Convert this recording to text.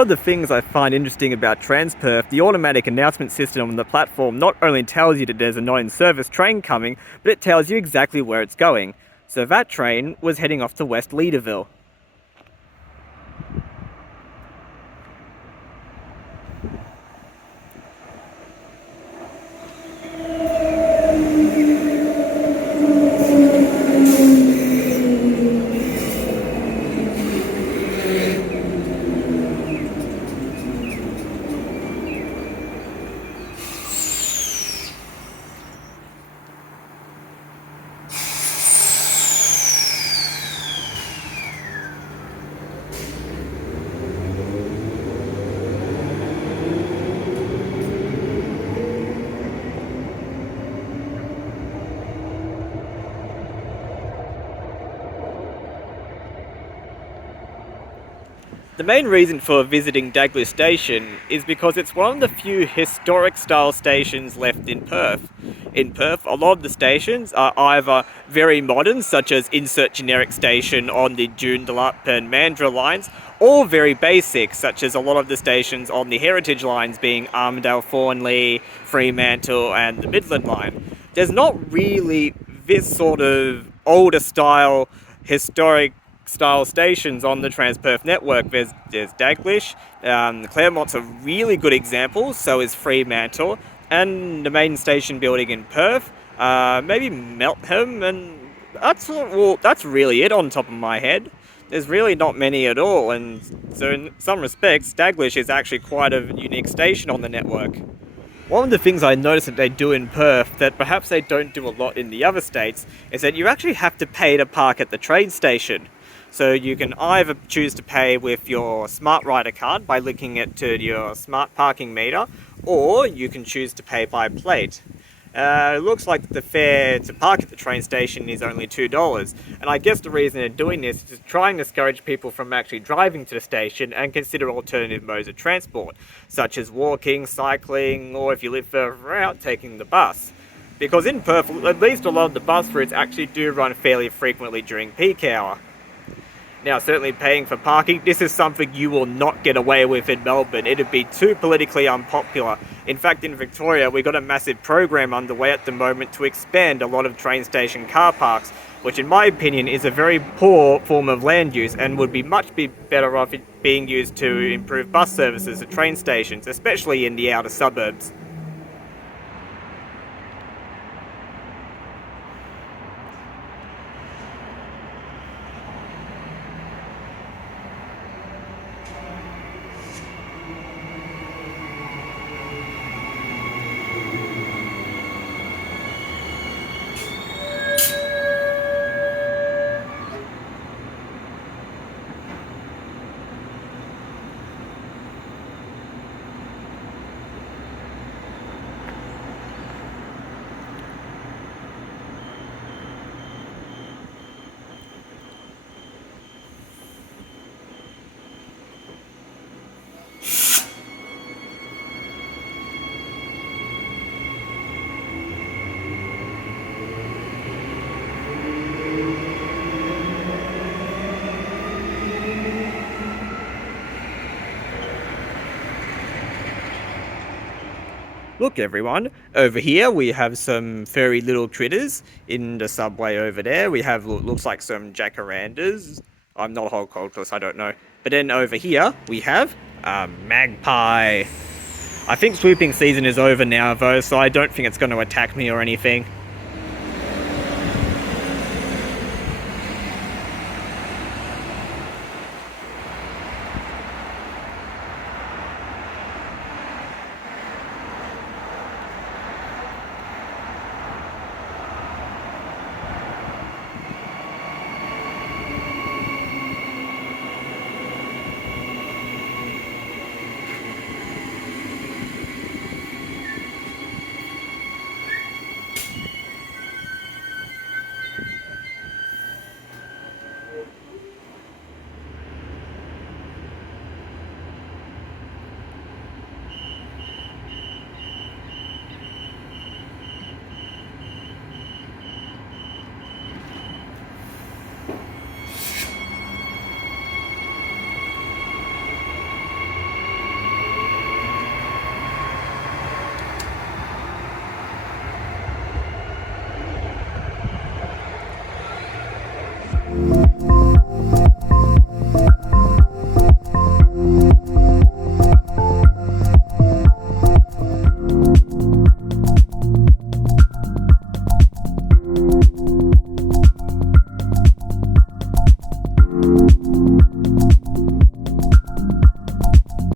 one of the things I find interesting about Transperth, the automatic announcement system on the platform not only tells you that there's a not-in-service train coming, but it tells you exactly where it's going. So that train was heading off to West Leederville. The main reason for visiting Daglish Station is because it's one of the few historic style stations left in Perth. In Perth, a lot of the stations are either very modern, such as Insert Generic Station on the Joondalup and Mandurah lines, or very basic, such as a lot of the stations on the heritage lines being Armidale, Thornley, Fremantle and the Midland line. There's not really this sort of older style, historic style stations on the Transperth network. There's Daglish, Claremont's a really good example, so is Fremantle, and the main station building in Perth, maybe Meltham, and that's really it on top of my head. There's really not many at all, and so in some respects, Daglish is actually quite a unique station on the network. One of the things I noticed that they do in Perth that perhaps they don't do a lot in the other states is that you actually have to pay to park at the train station. So you can either choose to pay with your Smart Rider card by linking it to your smart parking meter, or you can choose to pay by plate. It looks like the fare to park at the train station is only $2, and I guess the reason they're doing this is to try and discourage people from actually driving to the station and consider alternative modes of transport, such as walking, cycling, or if you live further out, taking the bus. Because in Perth, at least a lot of the bus routes actually do run fairly frequently during peak hour. Now, certainly paying for parking, this is something you will not get away with in Melbourne. It'd be too politically unpopular. In fact, in Victoria, we've got a massive program underway at the moment to expand a lot of train station car parks, which in my opinion is a very poor form of land use and would be much better off it being used to improve bus services at train stations, especially in the outer suburbs. Look everyone, over here we have some furry little critters in the subway over there. We have, looks like some jacarandas. I'm not a horticulturist, I don't know. But then over here we have a magpie. I think swooping season is over now though, so I don't think it's going to attack me or anything.